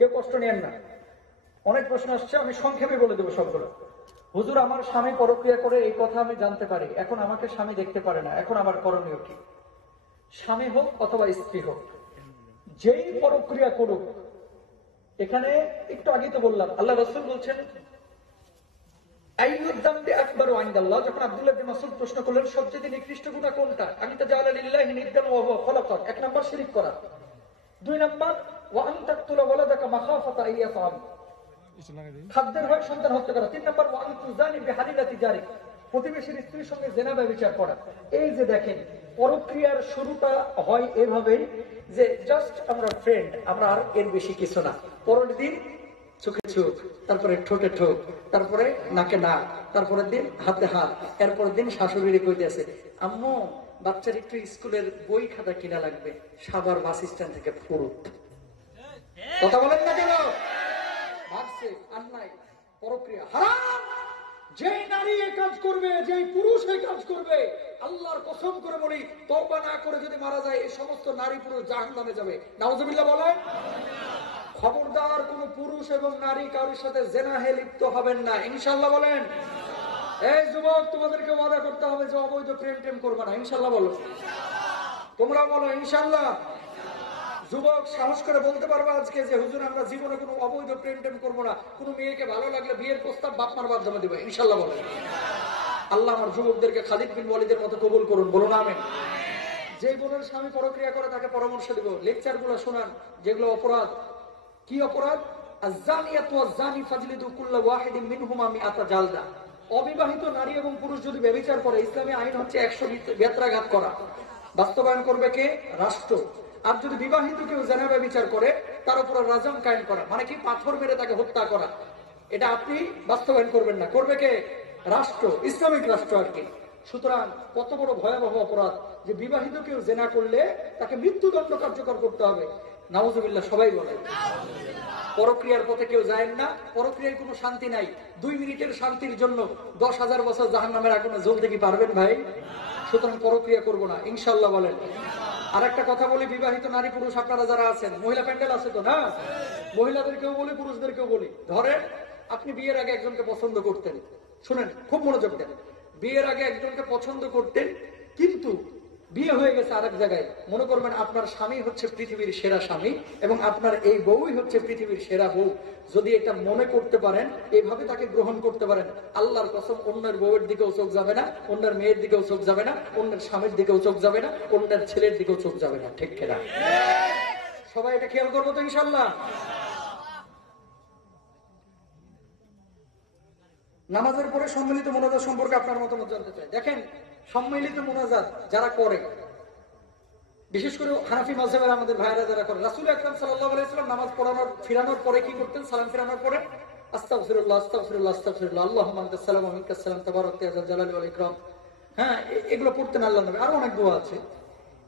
কেউ কষ্ট নেন না। অনেক প্রশ্ন আসছে, আমি সংক্ষেপে বলে দেবো সবগুলো। হুজুর, আমার স্বামী পরক্রিয়া করে, এই কথা আমি জানতে পারি, এখন আমাকে স্বামী দেখতে পারে না, এখন আমার করণীয় কি? স্বামী হোক অথবা স্ত্রী হোক, যেই পরক্রিয়া করুক, এখানে একটু আগে তো বললাম আল্লাহ রাসূল বলছেন যখন আব্দুল্লাহ ইবনে মাসউদ প্রশ্ন করলেন সবচেয়ে নিকৃষ্ট গুনাহ কোনটা, আনতা জাআলা লিল্লাহি নিদ্দান ওয়া হুয়া খালাকাক, এক নাম্বার শিরক করা, দুই নাম্বার ওয়া আন তাকতুলা ওয়ালাদাকা মাখাফাতা আইয়াতাম, খাদ্যের ভয়ে সন্তান হত্যা করা, তিন নাম্বার ওয়া আন তুজানি বিহালিলাতি জারিক, প্রতিবেশীর স্ত্রীর সঙ্গে জিনা ব্যভিচার করা। এই যে দেখেন, পরক্রিয়ার শুরুটা হয় এভাবেই যে জাস্ট আমরা ফ্রেন্ড, আমরা আর এর বেশি কিছু না। পরের দিন চোখে চোখ, তারপরে ঠোঁটে ঠোঁট, তারপরে নাকে নাক, তারপরের দিন হাতে হাত, এরপরের দিন শাশুড়ি কইতেছে আম্মু বাচ্চার একটু স্কুলের বই খাতা কিনা লাগবে, সাভার বাস স্ট্যান্ড থেকে ফুরুত। কথা বলেন না কেন? ভাবছে আর নাই, পরক্রিয়া হারাম। যে নারী এই কাজ করবে, যে পুরুষ এই কাজ করবে, আল্লাহর কসম করে বলি, তওবা না করে যদি মারা যায়, এই সমস্ত নারী পুরুষ জাহান্নামে যাবে। নাউজুবিল্লাহ বলেন। খবরদার কোন পুরুষ এবং নারী কারোর সাথে জেনাহে লিপ্ত হবেন না, ইনশাআল্লাহ বলেন। এই যুবক, তোমাদেরকে ওয়াদা করতে হবে যে অবৈধ প্রেম টেম করবে না, ইনশাআল্লাহ বলো। তোমরা বলো ইনশাআল্লাহ। যুবক সাহস করে বলতে পারবা আজকে যে হুজুর আমরা জীবনে কোনো অবৈধ প্রেম টেম করবো না, কোনো মেয়েকে ভালো লাগলে বিয়ের প্রস্তাব বাপ মার মাধ্যমে দিবে, ইনশাআল্লাহ বলেন। আল্লাহ আমার যুবকদেরকে খালিদ বিন ওয়ালিদের মতো কবুল করুন, বলুন আমিন। যে বোনের স্বামী পরক্রিয়া করে তাকে পরামর্শ দিব, লেকচার গুলো শোনান যেগুলো অপরাধ। কি অপরাধ? আয-যানিয়াতু ওয়াজ-যানি ফাজলিদু কুল্লা ওয়াহিদিন মিনহুমা মিআতা জালদা। অবিবাহিত নারী এবং পুরুষ যদি ব্যভিচার করে, ইসলামী আইন হচ্ছে 100 বেত্রাঘাত করা। বাস্তবায়ন করবে কে? রাষ্ট্র। আর যদি বিবাহিত কেউ জিনা ব্যভিচার করে, তার উপর রাজম কায়েম করা, মানে কি পাথর মেরে তাকে হত্যা করা। এটা আপনি বাস্তবায়ন করবেন না, করবে কে? রাষ্ট্র, ইসলামিক রাষ্ট্র আর কি। সুতরাং কত বড় ভয়াবহ অপরাধ যে বিবাহিত কেউ জিনা করলে তাকে মৃত্যুদণ্ড কার্যকর করতে হবে। নাউজুবিল্লাহ, সবাই বলে। পরক্রিয়ার পথে কেউ যায় না, পরক্রিয়ায় কোনো শান্তি নাই। 2 মিনিটের শান্তির জন্য 10,000 বছর জাহান্নামের আগুনে জ্বলতে কি পারবেন ভাই? সুতরাং পরক্রিয়া করবো না, ইনশাআল্লাহ বলেন। আর একটা কথা বলি, বিবাহিত নারী পুরুষ আপনারা যারা আছেন, মহিলা প্যান্ডেল আছে তো না? মহিলাদেরকেও বলি, পুরুষদেরকেও বলি, ধরেন আপনি বিয়ের আগে একজনকে পছন্দ করতেন, শুনেন খুব মনোযোগ দেন, বিয়ের আগে একজনকে পছন্দ করতেন, কিন্তু বিয়ে হয়ে গেছে আরেক জায়গায়। মনে করবেন আপনার স্বামী হচ্ছে পৃথিবীর সেরা স্বামী এবং আপনার এই বউই হচ্ছে পৃথিবীর সেরা বউ। যদি এটা মনে করতে পারেন, এইভাবে তাকে গ্রহণ করতে পারেন, আল্লাহর কসম অন্যের বউয়ের দিকেও চোখ যাবে না, অন্যের মেয়ের দিকেও চোখ যাবে না, অন্যের স্বামীর দিকেও চোখ যাবে না, অন্যের ছেলের দিকেও চোখ যাবে না। ঠিক কিনা? সবাই এটা খেয়াল করবো তো ইনশাআল্লাহ। নামাজের পরে সম্মিলিত মোনাজাত সম্পর্কে আপনার মতামত জানতে চাই। দেখেন, সম্মিলিত মোনাজাত যারা করে, বিশেষ করে হানাফি মাযহাবের আমাদের ভাইরা যারা করে, রাসূল আকরাম সাল্লাল্লাহু আলাইহি ওয়াসাল্লাম নামাজ পড়ানোর ফিরানোর পরে কি করতেন? সালাম ফিরানোর পরে আস্তাগফিরুল্লাহ আস্তাগফিরুল্লাহ আস্তাগফিরুল্লাহ আল্লাহুম্মা আনতাস সালাম ওয়া মিনকাস সালাম তাবারাকতা ইয়া যাল জালালি ওয়াল ইকরাম। হ্যাঁ, এগুলো পড়তেন আল্লাহর নবী। আরো অনেক দোয়া আছে।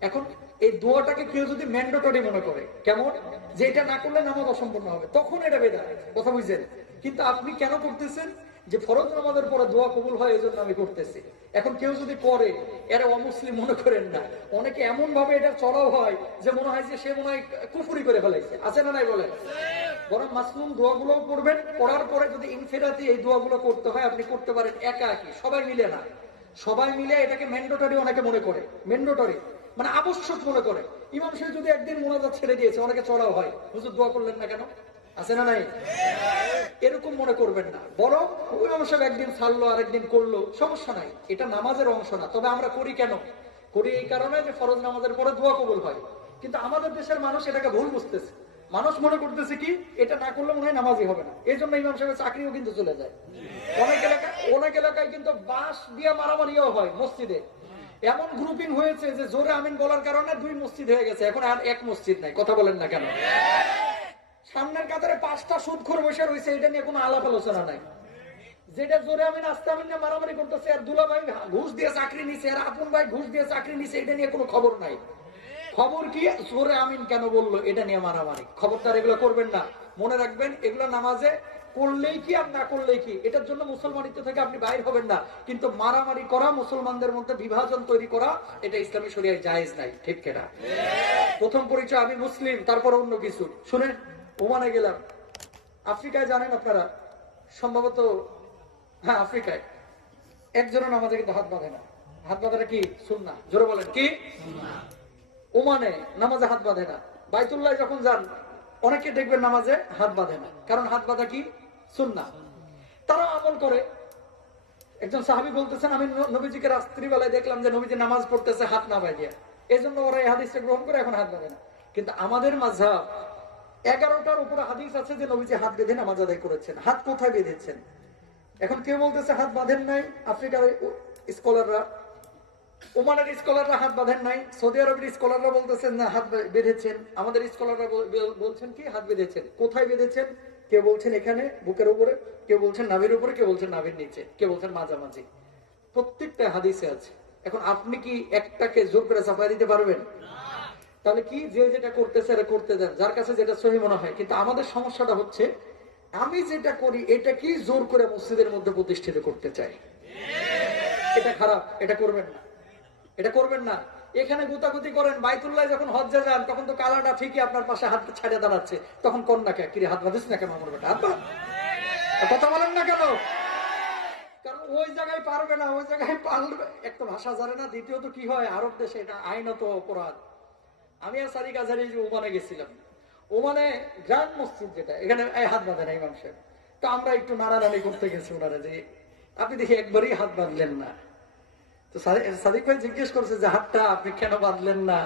এখন এই দোয়াটাকে কেউ যদি ম্যান্ডেটরি মনে করে, কেমন যে এটা না করলে নামাজ অসম্পূর্ণ হবে, তখন এটা বেদাত। কথা বুঝছেন? কিন্তু আপনি কেন করতেছেন? যে ফরজ নামাজের পরে দোয়া কবুল হয়, এজন্য আমি করতেছি। এখন কেউ যদি করে, এরা অমুসলিম মনে করেন না। অনেকে এমন ভাবে এটা চড়াও হয় যে মনে হয় যে সে মনে হয় কুফরি করে ফেলাইছে। আছে না নাই বলেন? বরং মাসনুন দোয়াগুলো পড়বেন, পড়ার পরে যদি ইনফিরাতি এই দোয়াগুলো করতে হয়, আপনি করতে পারেন একা একই, সবাই মিলে না। সবাই মিলে এটাকে ম্যান্ডেটরি অনেকে মনে করে, ম্যান্ডেটরি মানে আবশ্যক মনে করে। ইমাম সাহেব যদি একদিন মোনাজাত ছেড়ে দিয়েছে, অনেকে চড়াও হয়, হুজুর দোয়া করলেন না কেন? আছে না নাই? এরকম মনে করবেন না। বরং ইমাম সাহেব একদিন ছাড়লো, আরেকদিন করলো, সমস্যা নাই, এটা নামাজের অংশ না। তবে আমরা করি কেন? করি এই কারণে যে ফরজ নামাজের পরে দোয়া কবুল হয়। কিন্তু আমাদের দেশের মানুষ এটাকে ভুল বুঝতেছে। মানুষ মনে করতেছে কি, এটা না করলে মনে হয় নামাজই হবে না। এই জন্য ইমাম সাহেবের চাকরিও কিন্তু চলে যায়। অনেক এলাকায় কিন্তু বাঁশ দিয়ে মারামারিও হয় মসজিদে। এমন গ্রুপিং হয়েছে যে জোরে আমিন বলার কারণে 2 মসজিদ হয়ে গেছে, এখন আর 1 মসজিদ নাই। কথা বলেন না কেন? সামনের কাতারে 5টা সুদখোর বসে রয়েছে, এটা নিয়ে কোনো আলাপ আলোচনা নাই। যেটা জোরে আমিন আস্তে আমিন নিয়ে মারামারি করতেছে, আর দুলা ভাই ঘুষ দিয়ে চাকরি নিছে, আর আপন ভাই ঘুষ দিয়ে চাকরি নিছে, এটা নিয়ে কোনো খবর নাই। খবর কি? জোরে আমিন কেন বললো, এটা নিয়ে মারামারি। খবরদার এগুলো করবেন না। মনে রাখবেন, এগুলো নামাজে করলেই কি আর না করলেই কি, এটার জন্য মুসলমানিত্ব থেকে আপনি বাইর হবেন না। কিন্তু মারামারি করা, মুসলমানদের মধ্যে বিভাজন তৈরি করা, এটা ইসলামী শরিয়ায় জায়েজ নাই। ঠিক কিনা? প্রথম পরিচয় আমি মুসলিম, তারপর অন্য কিছু। শুনেন, ওমানে গেলাম, আফ্রিকায় জানেন আপনারা সম্ভবত, হ্যাঁ আফ্রিকায় একজনের নামাজে কিন্তু হাত বাঁধে না। হাত বাঁধাটা কি সুন্নাহ? জোরে বলেন কি? ওমানে নামাজে হাত বাঁধে না। বাইতুল্লাহ যখন যান অনেকে দেখবেন নামাজে হাত বাঁধে না, কারণ হাত বাঁধা কি সুন্নাহ। তারা আমল করে। একজন সাহাবী বলতেছেন, আমি নবীজিকে রাত্রিবেলায় দেখলাম যে নবীজি নামাজ পড়তেছে হাত না বাঁধিয়া, এই জন্য ওরা এই হাদিসটা গ্রহণ করে এখন হাত বাঁধে না। কিন্তু আমাদের মাযহাব 11টার উপরে হাদিস আছে যে নবীজি হাত বেঁধে নামাজ আদায় করেছেন। হাত কোথায় বেঁধেছেন? এখন কেউ বলতেছে হাত বাঁধেন নাই, আফ্রিকার স্কলাররা, ওমানের স্কলাররা হাত বাঁধেন নাই, সৌদি আরবের স্কলাররা বলতেছেন না হাত বেঁধেছেন, আমাদের স্কলাররা বলছেন কি হাত বেঁধেছেন। কোথায় বেঁধেছেন? কেউ বলছেন এখানে বুকের উপরে, কেউ বলছেন নাভির উপরে, কেউ বলছেন নাভির নিচে, কেউ বলছেন মাঝামাঝি। প্রত্যেকটা হাদিসে আছে। এখন আপনি কি একটাকে জোর করে চাপাই দিতে পারবেন? তাহলে কি যে যেটা করতেছে এটা করতে দেন, যার কাছে যেটা সহি মনে হয়। কিন্তু আমাদের সমস্যাটা হচ্ছে আমি যেটা করি এটা কি জোর করে মসজিদের মধ্যে প্রতিষ্ঠিত করতে চাই। এটা খারাপ, এটা করবেন না, এটা করবেন না। এখানে গুতাগুতি করেন, বাইতুল্লাহ যখন হজ্জে যান তখন তো কালাটা ঠিকই আপনার পাশে হাত ছাড়ে দাঁড়াচ্ছে, তখন কন্যাকে কিরে হাত বাঁধিস না কেন আমার বেটা, হাত বাঁধ, কথা বলেন না কেন? কারণ ওই জায়গায় পারবে না, ওই জায়গায় পারবে, এক তো ভাষা জানে না, দ্বিতীয়ত কি হয় আরব দেশে এটা আইনত অপরাধ। আমি আর সাদিক আজহারি ওমানে গেছিলাম, ওমানে গ্রান্ড মসজিদ যেটা, এখানে হাত বাঁধে না ইমাম সাহেব। তো আমরা একটু নাড়ানাড়ি করতে গেছি ওনারা, যে আপনি দেখি একবারই হাত বাঁধলেন না। তো সাদিক ভাই জিজ্ঞেস করছে যে হাতটা আপনি কেন বাঁধলেন না,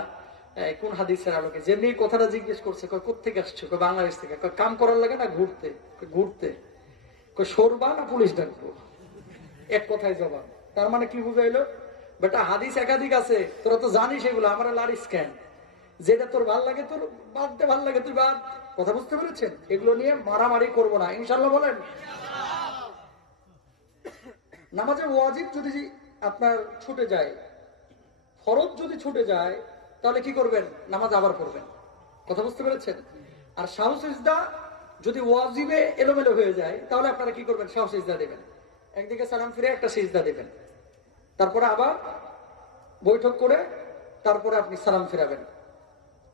কোন হাদিসের আলোকে? যেমনি কথাটা জিজ্ঞেস করছে, কোথেকে আসছো? বাংলাদেশ থেকে। কাম করার লাগে না ঘুরতে? ঘুরতে সরবা না পুলিশ ডাকবো? এক কথায় জবাব। তার মানে কি বুঝাইলো? বেটা হাদিস একাধিক আছে, তোরা তো জানিস এগুলো, আমরা লারিস কেন? যেটা তোর ভাল লাগে, তোর বাঁধতে ভাল লাগে তুই বাদ। কথা বুঝতে পেরেছেন? এগুলো নিয়ে মারামারি করবো না, ইনশাল্লাহ বলেন। নামাজে ওয়াজিব যদি আপনার ছুটে যায়, ফরজ যদি ছুটে যায়, তাহলে কি করবেন? নামাজ আবার পড়বেন। কথা বুঝতে পেরেছেন? আর শাহ সিজদা যদি ওয়াজিবে এলোমেলো হয়ে যায়, তাহলে আপনারা কি করবেন? শাহ সিজদা দেবেন, একদিকে সালাম ফিরে একটা সিজদা দেবেন, তারপরে আবার বৈঠক করে তারপরে আপনি সালাম ফিরাবেন।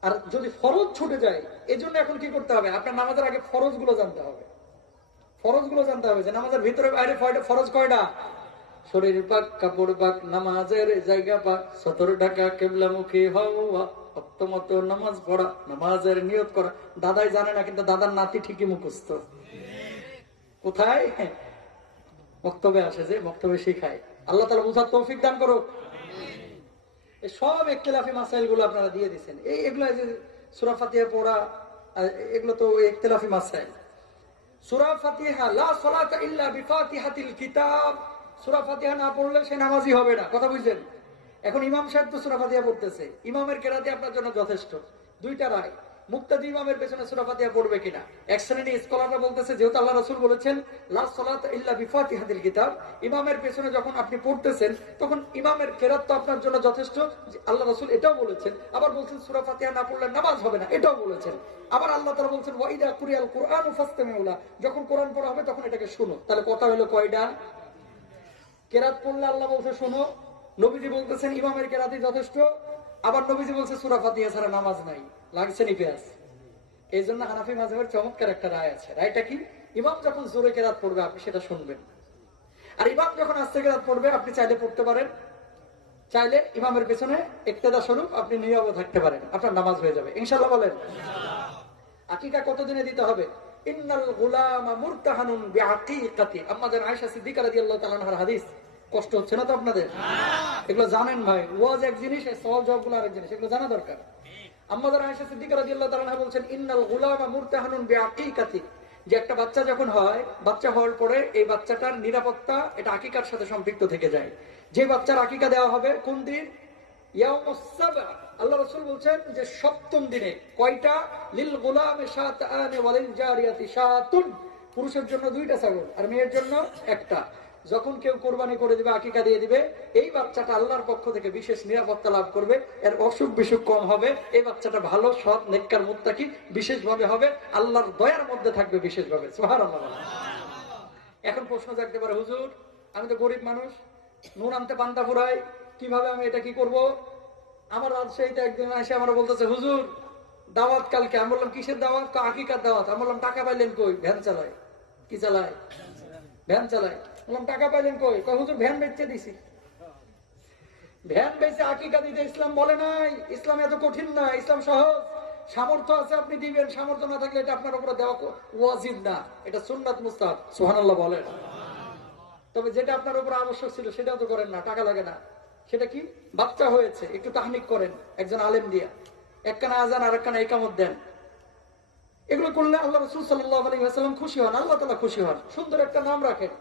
আর যদি ফরজ ছুটে যায়, এই জন্য এখন কি করতে হবে? আপনার নামাজের আগে ফরজ গুলো জানতে হবে। ফরজ গুলো জানতে হবে যে নামাজের ভিতরে বাইরে ফরজ কয়টা? শরীর পাক, কাপড় পাক, নামাজের জায়গা পাক, সতর ঢাকা, কেবলামুখী হওয়া, অক্তমত নামাজ পড়া, নামাজের নিয়ত করা। দাদাই জানে না, কিন্তু দাদার নাতি ঠিকই মুখস্থ। কোথায়? বক্তব্যে আসে, যে বক্তব্যে শিখায়। আল্লাহ তাআলা বুঝার তৌফিক দান করুক। সব ইখতিলাফি মাসাইল গুলো আপনারা দিয়ে দিচ্ছেন। এগুলো যে সূরা ফাতিহা পড়া, এগুলো তো ইখতিলাফি মাসাইল। সূরা ফাতিহা, লা সালাতা ইল্লা বিফাতিহাতিল কিতাব, সূরা ফাতিহা না পড়লে সে নামাজি হবে না। কথা বুঝছেন? এখন ইমাম সাহেব তো সূরা ফাতিহা পড়তেছে, ইমামের কেরাতে আপনার জন্য যথেষ্ট। দুইটা রায়, মুক্তাদি ইমামের পেছনে সূরা ফাতিহা পড়বে কিনা। এক শ্রেণী স্কলাররা বলতেছে, যেহেতু আল্লাহ রাসূল বলেছেন লা সালাতা ইল্লা বিফাতিহাতিল কিতাব, ইমামের পেছনে যখন আপনি পড়তেছেন তখন ইমামের কেরাত তো আপনার জন্য যথেষ্ট। আল্লাহ রাসূল এটাও বলেছেন, আবার বলছেন সূরা ফাতিহা না পড়লে নামাজ হবে না, এটাও বলেছেন। আবার আল্লাহ তাআলা বলছেন ওয়াইদা কুরিয়াল কুরআনু ফাসতামিউ লাহু, যখন কোরআন পড়া হবে তখন এটাকে শুনো। তাহলে কথা হলো কয়টা? কেরাত পড়লে আল্লাহ বলছে শোনো, নবীজি বলতেছেন ইমামের কেরাতই যথেষ্ট, আবার নবীজি বলছে সূরা ফাতিহা ছাড়া নামাজ নাই। লাগছে নি পেঁয়াজ? এই জন্য হানাফি মাযহাবের চমৎকার একটা রায় আছে। রায়টা কি? ইমাম যখন জোরে কেরাত পড়বে আপনি সেটা শুনবেন, আর ইমাম যখন আস্তে কেরাত পড়বে আপনি চাইলে পড়তে পারেন, চাইলে ইমামের পেছনে ইক্তেদা স্বরূপ আপনি নিয়ত থাকতে পারেন, আপনার নামাজ হয়ে যাবে ইনশাআল্লাহ। বলেন আকিকা কতদিনে দিতে হবে? ইন্নাল গুলামা মুরতাহানুন বিআকিকাতি, আম্মাজান আয়েশা সিদ্দিকা রাদিয়াল্লাহু তাআলা আনহার হাদিস। কষ্ট হচ্ছে না তো আপনাদের? এগুলো জানেন ভাই, ওয়াজ এক জিনিস, সওয়াল জবাবগুলো আরেক জিনিস, এগুলো জানা দরকার। আম্মাজান আয়েশা সিদ্দিকা রাদিয়াল্লাহু তাআলা আনহা বলছেন ইন্নাল গুলামা মুরতাহানুন বিআকিকাতি, যে একটা বাচ্চা যখন হয়, বাচ্চা হওয়ার পরে এই বাচ্চাটার নিরাপত্তা এটা আকিকার সাথে সম্পৃক্ত থেকে যায়। যে বাচ্চার আকিকা দেওয়া হবে কোন দিন? ইয়াউমুস সাবআ। আল্লাহ রাসূল বলছেন যে সপ্তম দিনে। কয়টা? লিল গুলামি শাতাআন ওয়া লিল জারিয়াতি শাতুন, পুরুষের জন্য 2টা ছাগল আর মেয়ের জন্য একটা। যখন কেউ কোরবানি করে দিবে, আকিকা দিয়ে দিবে, এই বাচ্চাটা আল্লাহর পক্ষ থেকে বিশেষ নিরাপত্তা লাভ করবে, এর অসুখ বিসুখ কম হবে, এই বাচ্চাটা ভালো সৎ নেককার মুত্তাকি বিশেষভাবে হবে, আল্লাহর দয়ার মধ্যে থাকবে বিশেষভাবে। সুবহানাল্লাহ। এখন প্রশ্ন জাগতে পারে, হুজুর আমি তো গরিব মানুষ, নুন আনতে পান্তা ফুরাই, কিভাবে আমি এটা কি করব? আমার রাজশাহীতে একজন এসে আমরা বলতেছে, হুজুর দাওয়াত কালকে। আমি বললাম কিসের দাওয়াত? আকিকার দাওয়াত। আমি বললাম টাকা পাইলেন কই? ভ্যান চালায়। কি চালায়? ভ্যান চালায়। বললাম টাকা পাইলেন কই? হুজুর ভ্যান বেচতে দিছি। ভ্যান বেচে আকিকা দিতে ইসলাম বলে নাই। ইসলাম এত কঠিন না, ইসলাম সহজ। সামর্থ্য আছে আপনি দিবেন, সামর্থ্য না থাকলে এটা আপনার উপরে দেওয়া ওয়াজিব না, এটা সুন্নাত মুস্তাহাব। সুবহানাল্লাহ বলেন। তবে যেটা আপনার উপর আবশ্যক ছিল সেটাও তো করেন না, টাকা লাগে না। সেটা কি? বাচ্চা হয়েছে, একটু তাহনিক করেন একজন আলেম দিয়া, একখানা আজান আর একখানা ইকামত দেন। এগুলো করলে আল্লাহ রাসূল সাল্লাল্লাহু আলাইহি ওয়াসাল্লাম খুশি হন, আল্লাহ তাআলা খুশি হন। সুন্দর একটা নাম রাখেন।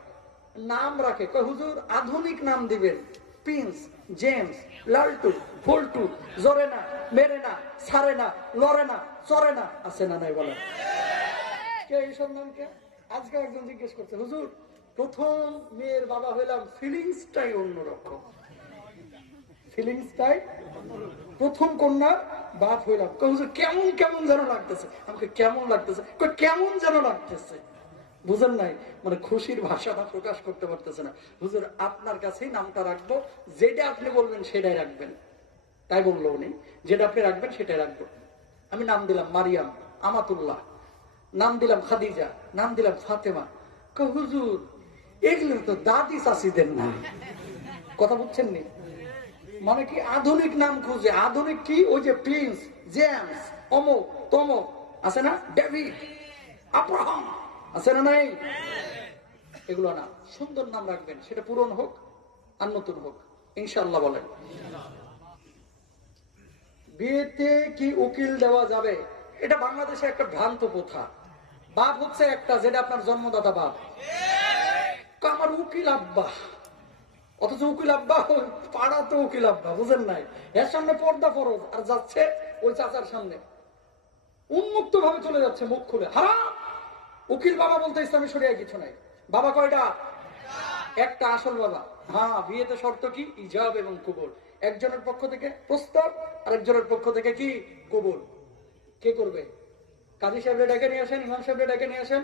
নাম রাখে কয় হুজুর আধুনিক নাম দিবেন, প্রিন্স, জেমস, লালটু, ফুলটু, জরে না, মেরে না, ছাড়ে না, লড়ে না, চরে না, আছে না নাই বলেন? কে এইসব নাম? কে? আজকে একজন জিজ্ঞেস করছে, হুজুর প্রথম মেয়ের বাবা হইলাম, ফিলিংসটাই অন্যরকম। ফিলিংসটাই, প্রথম কন্যার বাপ হইলাম। হুজুর কেমন কেমন যেন লাগতেছে। আমাকে কেমন লাগতেছে? কেমন যেন লাগতেছে, বুঝেন নাই? মানে খুশির ভাষাটা প্রকাশ করতে পারতেছে না। হুজুর আপনার কাছেই নামটা রাখবো, যেটা আপনি বলবেন সেটাই রাখবেন। তাই বললো উনি, যেটা আপনি রাখবেন সেটাই রাখবো। আমি নাম দিলাম মারিয়াম, আমাতুল্লাহ, নাম দিলাম খাদিজা, নাম দিলাম ফাতেমা। হুজুর এগুলো তো দাদি চাষিদের নাম। কথা বুঝছেন নি? মানে কি আধুনিক নাম খুঁজে। আধুনিক কি? ওই যে প্রিন্স, জেমস, অমুক তমুক, আছে না, ডেভিড, আব্রাহাম, আছে না নাই? এগুলো না, সুন্দর নাম রাখবেন, সেটা পুরন হোক আর নতুন হোক, ইনশাআল্লাহ বলেন। বিয়েতে কি উকিল দেওয়া যাবে? এটা বাংলাদেশে একটা ভ্রান্ত প্রথা। বাপ হচ্ছে একটা, যেটা আপনার জন্মদাতা বাপ। আমার উকিল আব্বা, অথচ উকিল আব্বা পাড়াতে উকিল আব্বা, বুঝেন নাই? এর সামনে পর্দা ফরজ, আর যাচ্ছে ওই চাচার সামনে উন্মুক্ত ভাবে চলে যাচ্ছে, মুখ খুলে। হারাম। উকিল বাবা বলতে ইসলামী শরিয়ায় কিছু নাই। বাবা কয়টা? একটা, আসল বাবা। হ্যাঁ, বিয়েতে শর্ত কি? ইজাব এবং কবুল। একজনের পক্ষ থেকে প্রস্তাব, আর একজনের পক্ষ থেকে কি? কবুল। কে করবে? কাজী সাহেবরে ডেকে নিয়ে আসেন, ইমাম সাহেবরে ডেকে নিয়ে আসেন,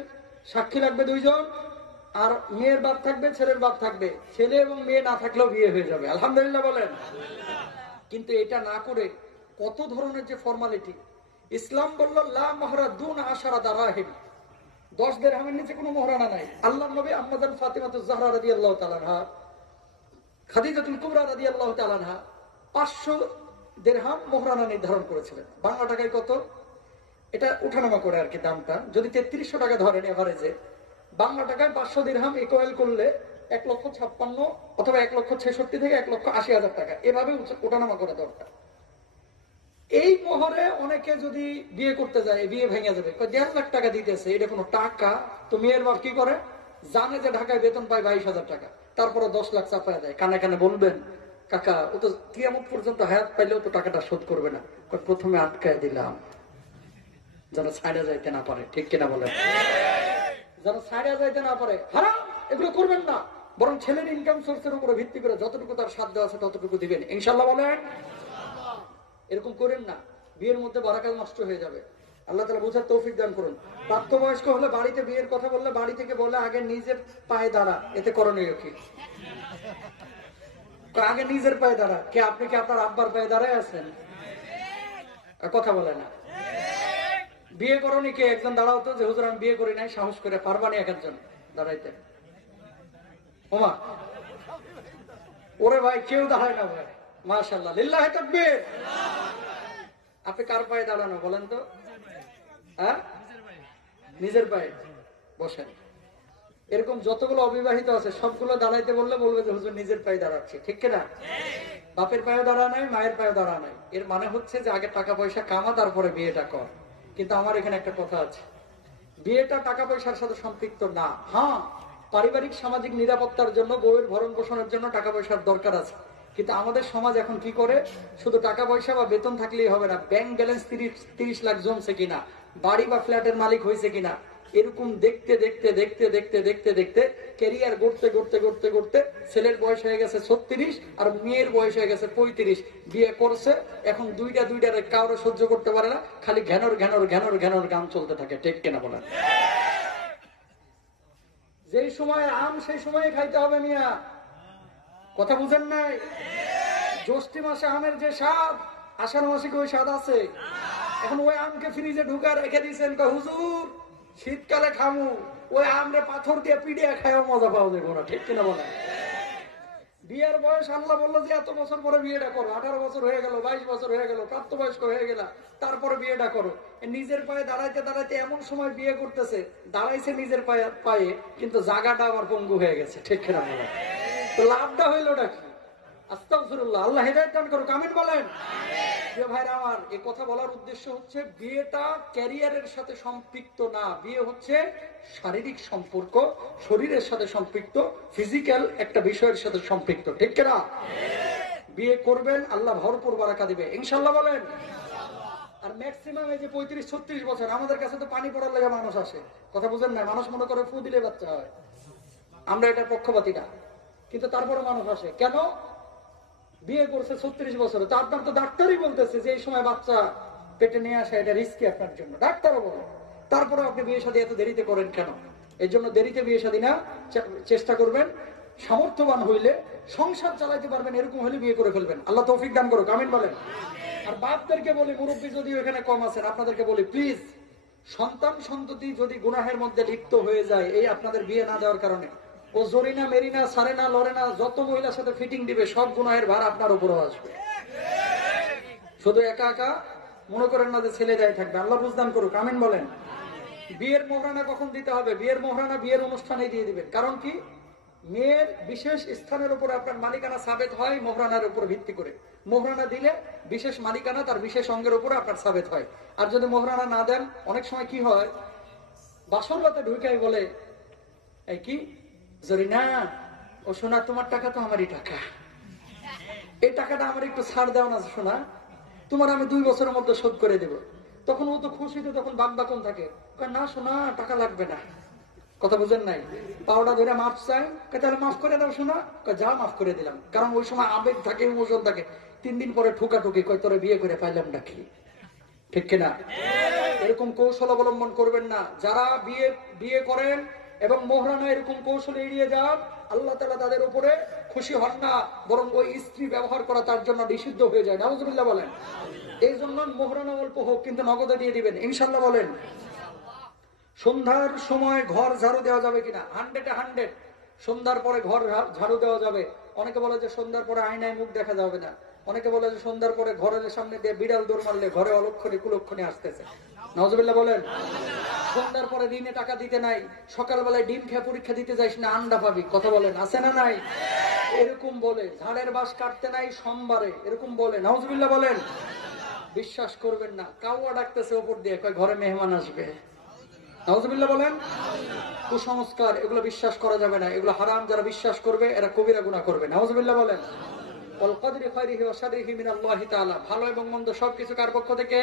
সাক্ষী লাগবে 2 জন, আর মেয়ের বাপ থাকবে, ছেলের বাপ থাকবে। ছেলে এবং মেয়ে না থাকলেও বিয়ে হয়ে যাবে, আলহামদুলিল্লাহ বলেন। কিন্তু এটা না করে কত ধরনের যে ফর্মালিটি। ইসলাম বলল লা মাহরা দুন আশারা দারাহিম, 10 দিরহামের নিচে কোনো মোহরানা নাই। আল্লাহর নবী আম্মাজান ফাতিমাতুজ জাহরা রাদিয়াল্লাহু তাআলা আনহা, খাদিজাতুল কুবরা রাদিয়াল্লাহু তাআলা আনহা 500 দিরহাম মোহরানা নির্ধারণ করেছিলেন। বাংলা টাকায় কত? এটা উঠানামা করে আর কি দামটা, যদি 3300 টাকা ধরেন এভারেজে, বাংলা টাকায় 500 দিরহাম ইকুয়াল করলে 1,56,000 অথবা 1,66,000 থেকে 1,80,000 টাকা, এভাবে ওঠানামা করে দরকার। এই মোহরে অনেকে যদি বিয়ে করতে যায়, বিয়ে ভেঙে যাবে, 1.5 লাখ টাকা দিতেছে, এটা কোনো টাকা? তো মেয়ের বাপ কি করে? জানে যে ঢাকায় বেতন পায় 22,000 টাকা, তারপরে 10 লাখ চাপায় দেয়। কানে কানে বলবেন, কাকা ও তো কিয়ামত পর্যন্ত হায়াত পাইলেও তো টাকাটা শোধ করবে না। প্রথমে আটকায় দিলাম, যেন ছাড়া যাইতে না পারে। ঠিক কিনা বলেন? যেন ছাড়া যাইতে না পারে। হারাম, এগুলো করবেন না। বরং ছেলের ইনকাম সোর্সের উপরে ভিত্তি করে যতটুকু তার সাধ্য আছে ততটুকু দিবেন, ইনশাআল্লাহ বলেন। এরকম করেন না, বিয়ের মধ্যে বারাকাত নষ্ট হয়ে যাবে। আল্লাহ তাআলা বুঝার তৌফিক দান করুন। প্রাপ্তবয়স্ক হলে বাড়িতে বিয়ের কথা বললে বাড়ি থেকে বলে আগে নিজের পায়ে দাঁড়া, এতে করণীয় কি? আগে নিজের পায়ে দাঁড়া। কে আপনি কি আপনার আব্বার পায়ে দাঁড়ায় আছেন? কথা বলে না। বিয়ে করনি কে? একজন দাঁড়াও তো, যে হুজুর আমি বিয়ে করি নাই, সাহস করে পারবানি একজন দাঁড়াইতে? ওমা, ওরে ভাই কেউ দাঁড়ায় না ভাই, মাশাআল্লাহ, লিল্লাহি তাকবীর। আপনি কার পায়ে দাঁড়ানো বলেন তো? হ্যাঁ, নিজের পায়ে। বসেন। এরকম যতগুলো অবিবাহিত আছে সবগুলো দাঁড়াইতে বললে বলবে যে হুজুর নিজের পায়ে দাঁড়াচ্ছি। ঠিক কিনা? বাপের পায়ে দাঁড়া নাই, মায়ের পায়ে দাঁড়া নাই। এর মানে হচ্ছে যে আগে টাকা পয়সা কামা, তারপরে বিয়েটা কর। কিন্তু আমার এখানে একটা কথা আছে, বিয়েটা টাকা পয়সার সাথে সম্পৃক্ত না। হ্যাঁ, পারিবারিক সামাজিক নিরাপত্তার জন্য, বউয়ের ভরণ পোষণের জন্য টাকা পয়সার দরকার আছে। কিন্তু আমাদের সমাজ এখন কি করে? শুধু টাকা পয়সা বা বেতন থাকলেই হবে না, ব্যাংক ব্যালেন্স 30 লাখ জমছে কিনা, বাড়ি বা ফ্ল্যাটের মালিক হয়েছে কিনা, এরকম দেখতে দেখতে দেখতে দেখতে দেখতে দেখতে ক্যারিয়ার গড়তে গড়তে গড়তে গড়তে ছেলের বয়স হয়ে গেছে 36 আর মেয়ের বয়স হয়ে গেছে 35। বিয়ে করছে, এখন দুইটারে কাউরে সহ্য করতে পারে না, খালি ঘ্যানর ঘ্যানর ঘ্যানর ঘ্যানর গান চলতে থাকে। ঠিক কিনা বলেন? যেই সময় আম সেই সময় খাইতে হবে মিয়া, কথা বুঝেন নাই? জ্যৈষ্ঠ মাসে আমের যে স্বাদ, আষাঢ় মাসে কি ওই স্বাদ আছে? এখন ওই আমকে ফ্রিজে ঢুকা রেখে দিয়েছেন, হুজুর শীতকালে খামু, ওই আমরে পাথর দিয়ে পিডিয়া খায় মজা পাওয়া যাবে না, ঠিক কিনা বলেন? বিয়ের বয়স আল্লাহ বললো যে এত বছর পরে বিয়েটা করো, 18 বছর হয়ে গেল, 22 বছর হয়ে গেল, প্রাপ্তবয়স্ক হয়ে গেল, তারপরে বিয়েটা করো। নিজের পায়ে দাঁড়াইতে দাঁড়াইতে এমন সময় বিয়ে করতেছে, দাঁড়াইছে নিজের পায়ে কিন্তু জায়গাটা আবার পঙ্গু হয়ে গেছে, ঠিক কিনা বলেন? তো লাভটা হইলোটা কি? আস্তাগফিরুল্লাহ, আল্লাহ হেদায়েত দান করুক, আমিন বলেন। প্রিয় ভাইরা আমার, এই কথা বলার উদ্দেশ্য হচ্ছে বিয়েটা ক্যারিয়ারের সাথে সম্পৃক্ত না, বিয়ে হচ্ছে শারীরিক সম্পর্ক, শরীরের সাথে সম্পৃক্ত, ফিজিক্যাল একটা বিষয়ের সাথে সম্পৃক্ত, ঠিক কিনা? বিয়ে করবেন, আল্লাহ ভরপুর বারাকা দিবে ইনশাআল্লাহ বলেন। আর ম্যাক্সিমাম এই যে 35-36 বছর, আমাদের কাছে তো পানি পড়ার লেগে মানুষ আসে, কথা বুঝেন না? মানুষ মনে করে ফু দিলে বাচ্চা হয়, আমরা এটার পক্ষপাতী না, কিন্তু তারপরে মানুষ আসে কেন? বিয়ে করছে 36 বছরে, তো আপনার তো ডাক্তারই বলতেছে যে এই সময় বাচ্চা পেটে নিয়ে আসা এটা রিস্কি আপনার জন্য, ডাক্তারও বলে, তারপরে আপনি বিয়ে শাদী এত দেরিতে করেন কেন? এর জন্য দেরিতে বিয়ে শাদী না, চেষ্টা করবেন সামর্থ্যবান হইলে, সংসার চালাইতে পারবেন এরকম হলে বিয়ে করে ফেলবেন, আল্লাহ তৌফিক দান করুক, আমিন বলেন। আর বাপদেরকে বলি, মুরব্বী যদিও এখানে কম আছেন, আপনাদেরকে বলি প্লিজ, সন্তান সন্ততি যদি গুনাহের মধ্যে লিপ্ত হয়ে যায় এই আপনাদের বিয়ে না দেওয়ার কারণে, ও জরিনা মেরিনা সারেনা লরেনা যত মহিলার সাথে ফিটিং দিবে সব গুনাহের ভার আপনার উপরও আসবে। শুধু একা একা মনে করেন না যে ছেলে দায়ী থাকবে, আল্লাহ বুঝদান করুক, আমিন বলেন। বিয়ের মোহরানা কখন দিতে হবে? বিয়ের মোহরানা বিয়ের অনুষ্ঠানে দিয়ে দিবেন। কারণ কি? মেয়ের বিশেষ স্থানের উপরে আপনার মালিকানা সাবেত হয় মোহরানার উপর ভিত্তি করে। মোহরানা দিলে বিশেষ মালিকানা তার বিশেষ অঙ্গের উপরে আপনার সাবেত হয়। আর যদি মোহরানা না দেন, অনেক সময় কি হয়, বাসর রাতে ঢুকাই বলে, এই কি জরিনা, ও সোনা তোমার টাকা তো আমারই টাকা, এই টাকাটা আমার একটু ছাড় দেও না সোনা, তোমার আমি 2 বছরের মধ্যে শোধ করে দেব। তখন ও তো খুশিতে তখন বাকবাকন থাকে, না সোনা টাকা লাগবে না, কথা বুঝেন নাই? পাওটা ধরে মাফ চাই, তাহলে মাফ করে দাও সোনা, যা মাফ করে দিলাম। কারণ ওই সময় আবেগ থাকে, ইমোশন থাকে। 3 দিন পরে ঠুকাঠুকি, কয় তোরে বিয়ে করে পাইলাম নাকি, ঠিক কিনা? এরকম কৌশল অবলম্বন করবেন না। যারা বিয়ে করেন এবং মোহরানা এরকম কৌশল এড়িয়ে যান, আল্লাহ তাআলা তাদের উপরে খুশি হন না, বরং ওই স্ত্রী ব্যবহার করা তার জন্য নিষিদ্ধ হয়ে যায়। নাউজুবিল্লাহ বলেন। এই জন্য মোহরানা অল্প হোক কিন্তু নগদে দিয়ে দিবেন ইনশাআল্লাহ বলেন। সন্ধ্যার সময় ঘর ঝাড়ু দেওয়া যাবে কিনা? 100-100 সন্ধ্যার পরে ঘর ঝাড়ু দেওয়া যাবে। অনেকে বলে যে সন্ধ্যার পরে আয়নায় মুখ দেখা যাবে না, অনেকে বলে যে সন্ধ্যার পরে ঘরের সামনে দিয়ে বিড়াল দৌড় মারলে ঘরে অলক্ষণে কুলক্ষণে আসতেছে। নাউজুবিল্লাহ বলেন। সন্ধ্যার পরে ঋণে টাকা দিতে নাই, সকালবেলায় ডিম খেয়ে পরীক্ষা দিতে যাইস না, আন্ডা পাবি, কথা বলেন, আছে না নাই? এরকম বলে। ঝাড়ের বাস কাটতে নাই সোমবারে, এরকম বলে। নাউজুবিল্লাহ বলেন। বিশ্বাস করবেন না, কাউয়া ডাকতেছে উপর দিয়ে, কয় ঘরে মেহমান আসবে। নাউজুবিল্লাহ বলেন। কুসংস্কার, এগুলো বিশ্বাস করা যাবে না, এগুলো হারাম। যারা বিশ্বাস করবে এরা কবিরা গুনাহ করবে। নাউজুবিল্লাহ বলেন। ওয়াল কদরি খায়রিহি ওয়া শাররিহি মিনাল্লাহি তাআলা, ভালো এবং মন্দ সবকিছু কার পক্ষ থেকে?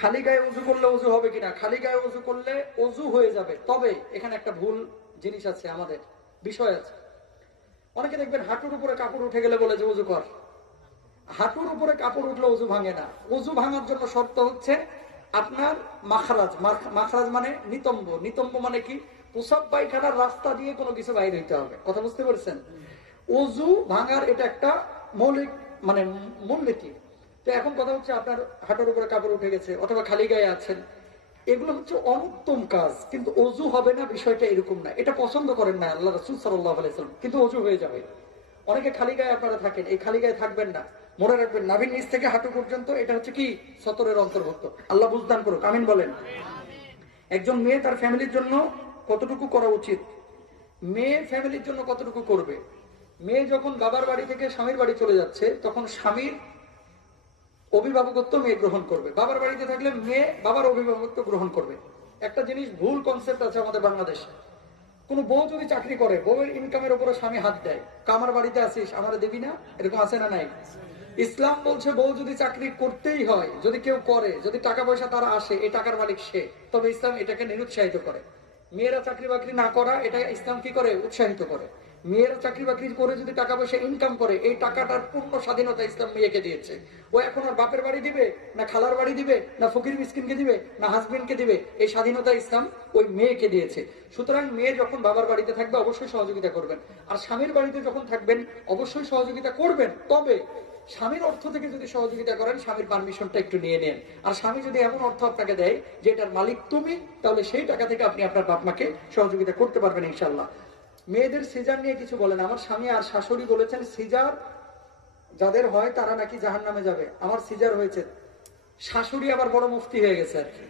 খালি গায়ে ওযু করলে ওযু হবে কিনা? খালি গায়ে ওযু করলে ওযু হয়ে যাবে, তবে এখানে একটা ভুল জিনিস আছে, আমাদের বিষয় আছে। অনেকে দেখবেন হাঁটুর উপরে কাপড় উঠে গেলে বলে যে ওযু কর। হাঁটুর উপরে কাপড় উঠলে ওযু ভাঙে না। ওযু ভাঙার জন্য শর্ত হচ্ছে আপনার মাখরাজ। মাখরাজ মানে নিতম্ব। নিতম্ব মানে কি? প্রসাব পায়খানার রাস্তা দিয়ে কোনো কিছু বাইরে হইতে হবে, কথা বুঝতে পারছেন? ওযু ভাঙার এটা একটা মৌলিক মানে মূলনীতি। তো এখন কথা হচ্ছে আপনার হাঁটুর উপরে কাপড় উঠে গেছে অথবা খালি গায়ে আছেন, এগুলো হচ্ছে অনুত্তম কাজ, কিন্তু ওযু হবে না বিষয়টা এরকম না। এটা পছন্দ করেন না আল্লাহ রাসূল সাল্লাল্লাহু আলাইহি ওয়াসাল্লাম, কিন্তু ওযু হয়ে যাবে। অনেকে খালি গায়ে আপনারা থাকেন, এই খালি গায়ে থাকবেন না। মনে রাখবেন, নাভির নিচ থেকে হাঁটু পর্যন্ত এটা হচ্ছে কি? সতরের অন্তর্ভুক্ত। আল্লাহ বুঝদান করুক, আমিন বলেন। একজন মেয়ে তার ফ্যামিলির জন্য কতটুকু করা উচিত, মেয়ে ফ্যামিলির জন্য কতটুকু করবে। মেয়ে যখন বাবার বাড়ি থেকে স্বামীর বাড়ি চলে যাচ্ছে, তখন স্বামীর অভিভাবকত্ব মেয়ে গ্রহণ করবে। বাবার বাড়িতে থাকলে মেয়ে বাবার অভিভাবকত্ব গ্রহণ করবে। একটা জিনিস ভুল কনসেপ্ট আছে আমাদের বাংলাদেশে। কোন বউ যদি চাকরি করে, বউয়ের ইনকামের উপরে স্বামী হাত দেয়, আমার বাড়িতে আসিস, আমার দেবি না, এরকম আছে না নাই? ইসলাম বলছে বউ যদি চাকরি করতেই হয়, যদি কেউ করে, যদি টাকা পয়সা তার আসে, এই টাকার মালিক সে, তবে ইসলাম এটাকে নিরুৎসাহিত করে। মেয়েরা চাকরি বাকরি না করা, এটা ইসলাম কি করে? উৎসাহিত করে। মেয়েরা চাকরি বাকরি করে যদি টাকা পয়সা ইনকাম করে, এই টাকাটার পূর্ণ স্বাধীনতা ইসলাম মেয়েকে দিয়েছে। ও এখন আর বাপের বাড়ি দিবে না, খালার বাড়ি দিবে না, ফকির মিসকিনকে দিবে না, হাজবেন্ডকে দিবে, এই স্বাধীনতা ইসলাম ওই মেয়েকে দিয়েছে। সুতরাং মেয়ে যখন বাবার বাড়িতে থাকবে অবশ্যই সহযোগিতা করবেন, আর স্বামীর বাড়িতে যখন থাকবেন অবশ্যই সহযোগিতা করবেন। তবে স্বামীর অর্থ থেকে যদি সহযোগিতা করেন, স্বামীর পারমিশনটা একটু নিয়ে নেন। আর স্বামী যদি এমন অর্থ আপনাকে দেয় যে এটার মালিক তুমি, তাহলে সেই টাকা থেকে আপনি আপনার বাপ মাকে সহযোগিতা করতে পারবেন ইনশাল্লাহ। মেয়েদের সিজার নিয়ে কিছু বলেন। আমার স্বামী আর শাশুড়ি বলেছেন সিজার যাদের হয় তারা নাকি জাহান্নামে যাবে। আমার সিজার হয়েছে। শাশুড়ি আবার বড় মুফতি হয়ে গেছে আর কি।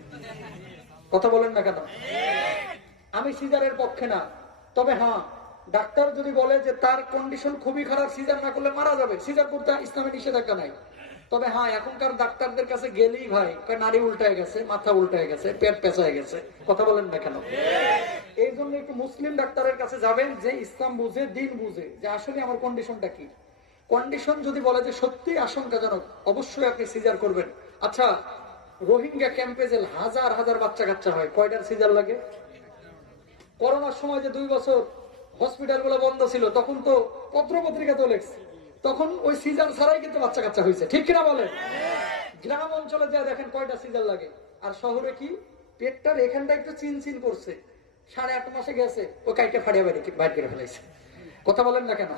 কথা বলেন না কেন? আমি সিজারের পক্ষে না, তবে হ্যাঁ, ডাক্তার যদি বলে যে তার কন্ডিশন খুবই খারাপ, সিজার না করলে মারা যাবে, সিজার করতে ইসলামে নিষেধাজ্ঞা নাই। তবে হ্যাঁ, এখনকার ডাক্তারদের কাছে গেলেই ভাই নাড়ি উল্টায় গেছে, মাথা উল্টায় গেছে, পেট পেঁচায় গেছে। কথা বলেন না কেন? এই জন্য একটু মুসলিম ডাক্তারের কাছে যাবেন যে ইসলাম বুঝে, দিন বুঝে, যে আসলে আমার কন্ডিশনটা কি। কন্ডিশন যদি বলে যে সত্যি আশঙ্কাজনক, অবশ্যই আপনি সিজার করবেন। আচ্ছা, রোহিঙ্গা ক্যাম্পে যে হাজার হাজার বাচ্চা কাচ্চা হয়, কয়টার সিজার লাগে? করোনার সময় যে 2 বছর হসপিটাল গুলো বন্ধ ছিল, তখন তো পত্র পত্রিকা তো লেখছে, তখন ওই সিজার ছাড়াই কিন্তু বাচ্চা কাচ্চা হয়েছে। ঠিক কিনা বলেন? গ্রাম অঞ্চলে যা দেখেন কয়টা সিজার লাগে। আর শহরে কি, পেটটার এখানটা একটু চিন চিন করছে, 8.5 মাসে গেছে, ও কাইটা ফাড়িয়া বাইর করে ফেলাইছে। কথা বলেন না কেন?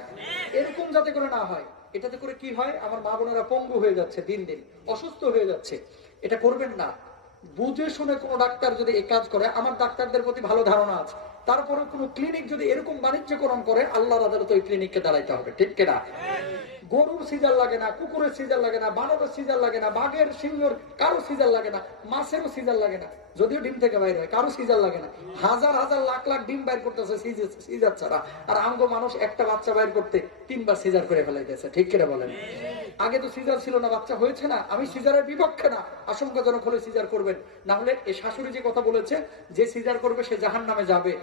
এরকম যাতে করে না হয়। এটাতে করে কি হয়, আমার মা বোনেরা পঙ্গু হয়ে যাচ্ছে, দিন দিন অসুস্থ হয়ে যাচ্ছে। এটা করবেন না। বুঝে শুনে কোনো ডাক্তার যদি এই কাজ করে, আমার ডাক্তারদের প্রতি ভালো ধারণা আছে, তারপরে কোনো ক্লিনিক যদি এরকম বাণিজ্যকরণ করে, আল্লাহর আদালতে ওই ক্লিনিককে দাঁড়াইতে হবে। ঠিক কিনা? গরুর সিজার লাগে না, কুকুরের সিজার লাগে না, বানরের সিজার লাগে না, বাঘের, সিংহের কারো সিজার লাগে না, মাছেরও সিজার লাগে না, যদিও ডিম থেকে বাইর হয়, কারো সিজার লাগে না। হাজার হাজার লাখ লাখ ডিম বাইর করতেছে সিজার ছাড়া, আর আমগো মানুষ একটা বাচ্চা বাইর করতে 3 বার সিজার করে ফেলাইতেছে। ঠিক কিনা বলেন? আগে তো সিজার ছিল না, বাচ্চা হয়েছে না। আমি সিজারের বিপক্ষে না, আশঙ্কাজনক হলে সিজার করবেন। না হলে এই শাশুড়ি যে কথা বলেছে যে সিজার করবে সে জাহান্নামে যাবে,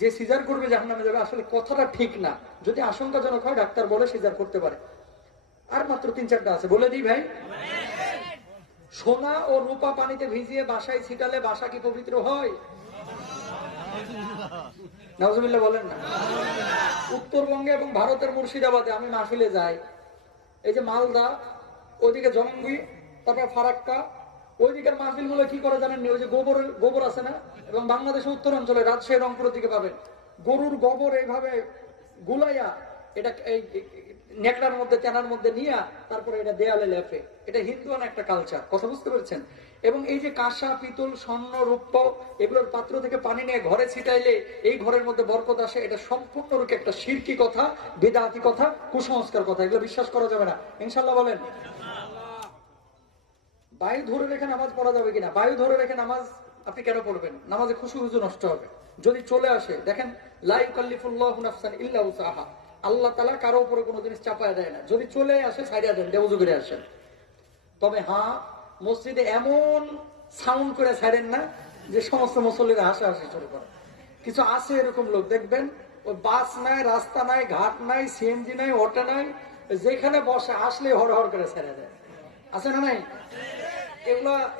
যে সিজার করবে জাহান্নামে যাবে, আসলে কথাটা ঠিক না। যদি আশঙ্কাজনক হয় ডাক্তার বলে সিজার করতে পারে। আর মাত্র 3-4টা আছে, বলে দিই ভাই। সোনা ও রূপা পানিতে ভিজিয়ে বাসায় ছিটালে বাসা কি পবিত্র হয়? নাউজুবিল্লাহ বলেন না। উত্তরবঙ্গে এবং ভারতের মুর্শিদাবাদে আমি মাহফিলে যাই, এই যে মালদা, ওইদিকে জঙ্গি, তারপর ফারাক্কা, ওইদিকের মাহফিল গুলো কি করে জানেন? ওই যে গোবর আছে না, এবং বাংলাদেশের উত্তরাঞ্চলে রাজশাহী, রংপুরের দিকে পাবেন, গরুর গোবর এইভাবে গুলাইয়া এটা এই নেকড়ার মধ্যে, চেনার মধ্যে নিয়ে তারপরে এটা দেয়ালে লেপে। এটা হিন্দুয়ান একটা কালচার। কথা বুঝতে পেরেছেন? এবং এই যে কাঁসা, পিতল, স্বর্ণ, রূপ, এগুলোর পাত্র থেকে পানি নিয়ে ঘরে ছিটাইলে এই ঘরের মধ্যে বরকত আসে, এটা সম্পূর্ণরূপে একটা শিরকি কথা, বিদআতি কথা, কুসংস্কার কথা। এগুলো বিশ্বাস করা যাবে না। ইনশাআল্লাহ বলেন। বায়ু ধরে রেখে নামাজ পড়া যাবে কিনা? বায়ু ধরে রেখে নামাজ আপনি কেন পড়বেন? নামাজে খুশু নষ্ট হবে। যদি চলে আসে, দেখেন লা ইউকাল্লিফুল্লাহু নাফসান ইল্লা উসআহা, আল্লাহ তাআলা কারো উপরে কোনো জিনিস চাপায় দেয় না। যদি চলে আসে ছাইড়া দেন, দেওযু করে আসেন। তবে হ্যাঁ, মসজিদে এমন সাউন্ড করে ছাড়েন না যে সমস্ত মুসল্লিরা হাসাহাসি শুরু করে। কিছু আছে এরকম লোক, দেখবেন ওই বাস নাই, রাস্তা নাই, ঘাট নাই, সিএনজি নাই, অটো নাই, যেখানে বসে আসলে হড়হড় করে ছেড়ে দেয়। আছে না নাই?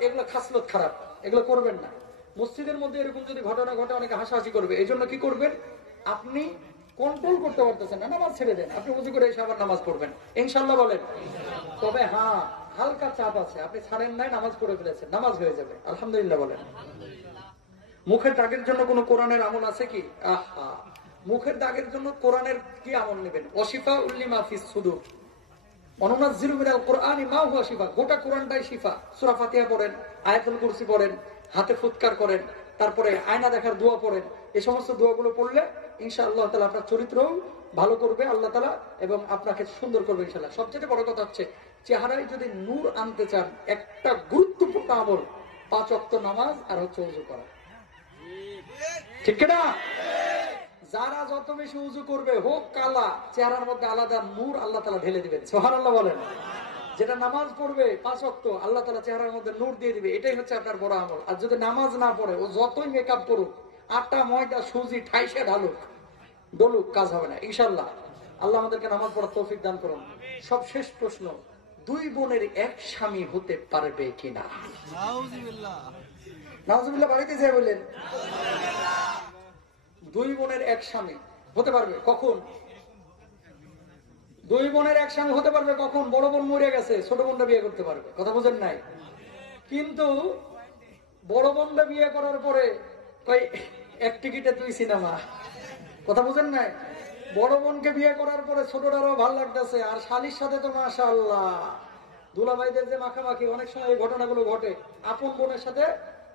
এগুলো খাসলত খারাপ, এগুলো করবেন না। মসজিদের মধ্যে এরকম যদি ঘটনা ঘটে, অনেকে হাসাহাসি করবে। এই জন্য কি করবেন? আপনি কন্ট্রোল করতে পারতেছেন না, নামাজ ছেড়ে দেন। আপনি উজু করে এসে আবার নামাজ পড়বেন, ইনশাআল্লাহ বলেন। তবে হ্যাঁ, হালকা চাপ আছে, আপনি ছাড়েন নাই, নামাজ পড়ে ফেলেছেন, নামাজ হয়ে যাবে, আলহামদুলিল্লাহ বলেন। মুখের দাগের জন্য কোন কোরআনের আমল আছে কি? আহা, মুখের দাগের জন্য কোরআনের কি আমল নেবেন? ওয়াশিফা উল্লিমা ফিস সুদুর, অনুনাজ্জিলু মিনাল কুরআনি মা হুয়া শিফা। গোটা কোরআনটাই শিফা। সূরা ফাতিহা পড়েন, আয়াতুল কুরসি পড়েন, হাতে ফুৎকার করেন, তারপরে আয়না দেখার দোয়া পড়েন। এই সমস্ত দোয়াগুলো পড়লে ইনশাআল্লাহ তাআলা আপনার চরিত্রও ভালো করবে আল্লাহ তাআলা, এবং আপনাকে সুন্দর করবে ইনশাআল্লাহ। সবচেয়ে বড় কথা হচ্ছে, চেহারায় যদি নূর আনতে চান, একটা গুরুত্বপূর্ণ আমল 5 ওয়াক্ত নামাজ আর হচ্ছে ওযু করা। ঠিক না? যারা যত বেশি উজু করবে, হোক কালা, চেহারার মধ্যে আলাদা নূর আল্লাহ তাআলা ঢেলে দিবেন। সুবহানাল্লাহ বলেন। যেটা নামাজ পড়বে 5 ওয়াক্ত, আল্লাহ তাআলা চেহারার মধ্যে নূর দিয়ে দিবে। এটাই হচ্ছে আপনার বড় আমল। আর যদি নামাজ না পড়ে, ও যতই মেকআপ করুক, আটা, ময়দা, সুজি ঠাইসে ঢালুক, ডলুক, কাজ হবে না ইনশাআল্লাহ। আল্লাহ আমাদেরকে নামাজ পড়ার তৌফিক দান করুন। সবশেষ প্রশ্ন, 2 বোনের এক স্বামী হতে পারবে কিনা? নাউজুবিল্লাহ বাড়িতে যাই বললেন। 2 বোনের এক স্বামী হতে পারবে কখন? 2 বোনের এক স্বামী হতে পারবে কখন? বড় বোন মরে গেছে, ছোট বোনটা বিয়ে করতে পারবে। কথা বুঝেন নাই? কিন্তু বড় বোনটা বিয়ে করার পরে এক টিকিটে 2 সিনেমা। কথা বুঝেন নাই? বড় বোনকে বিয়ে করার পরে ছোটটারও ভালো লাগতেছে, আর শালির সাথে তো মাশাআল্লাহ দুলাভাইদের যে মাখামাখি, অনেক সময় এই ঘটনাগুলো ঘটে। আপন বোনের সাথে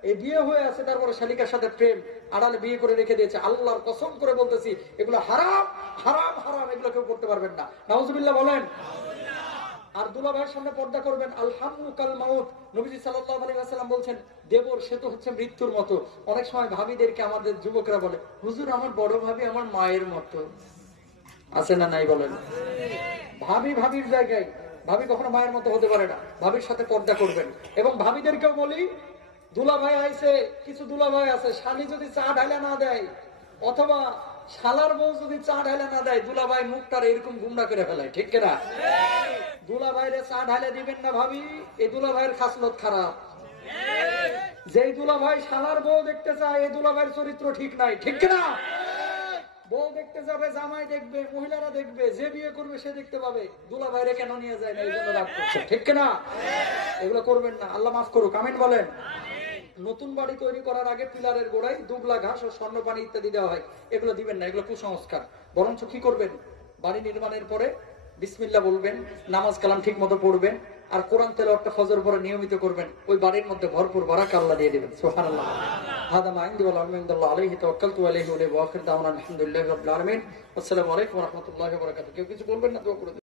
এই বিয়ে হয়ে আছে, তারপরে শালিকার সাথে প্রেম, আড়ালে বিয়ে করে রেখে দিয়েছে। আল্লাহর কসম করে বলতেছি, এগুলো হারাম হারাম হারাম, এগুলো কেউ করতে পারবেন না। নাউজুবিল্লাহ বলেন। আর দুলাভাইয়ের সামনে পর্দা করবেন। আল-হামু কাল মাউত, নবীজি সাল্লাল্লাহু আলাইহি ওয়াসাল্লাম বলছেন, দেবর সে তো হচ্ছে মৃত্যুর মতো। অনেক সময় ভাবিদেরকে আমাদের যুবকরা বলে, হুজুর আমার বড় ভাবি আমার মায়ের মতো। আছে না নাই বলেন? ভাবি ভাবির জায়গায়, ভাবি কখনো মায়ের মতো হতে পারে না। ভাবির সাথে পর্দা করবেন। এবং ভাবিদেরকেও বলি, দুলাভাই আইছে, কিছু দুলাভাই আছে, শালি যদি চা ঢাইলা না দেয়, অথবা শালার বউ যদি চা ঢাইলা না দেয়, দুলাভাই মুখটার এরকম গুমরা করে ফেলায়, ঠিক কিনা? দুলাভাইরে চা ঢাইলা দিবেন না ভাবি, এই দুলাভাইয়ের খাসলত খারাপ। যেই দুলাভাই শালার বউ দেখতে চায়, এই দুলাভাইয়ের চরিত্র ঠিক নাই, ঠিক কিনা? বউ দেখতে যাবে, জামাই দেখবে, মহিলারা দেখবে, যে বিয়ে করবে সে দেখতে পাবে, দুলাভাইরে কেন নিয়ে যায় না, এই জন্য রাগ করছে, ঠিক কিনা? এগুলো করবেন না, আল্লাহ মাফ করুক, আমিন বলেন। নতুন বাড়ি তৈরি করার আগে পিলারের গোড়ায় দুবলা ঘাস ও স্বর্ণ পানি ইত্যাদি দেওয়া হয়, এগুলো দিবেন না, এগুলো কুসংস্কার। বরঞ্চ কি করবেন, বাড়ি নির্মাণের পরে বিসমিল্লাহ বলবেন, নামাজ কালাম ঠিক মতো পড়বেন, আর কোরআন তেলাওয়াতটা ফজর পরে নিয়মিত করবেন। ওই বাড়ির মধ্যে ভরপুর বারাকা আল্লাহ দিয়ে দিবেন। সুবহানাল্লাহ। হাদা মা ইনদি ওয়া আলহামদুলিল্লাহ আলাইহি তাওয়াক্কালতু আলাইহি ওয়া আখির দাওয়ানা আলহামদুলিল্লাহি রাব্বিল আলামিন। আসসালামু আলাইকুম ওয়া রাহমাতুল্লাহি ওয়া বারাকাতুহু। কেউ কিছু বলবেন না, দোয়া করে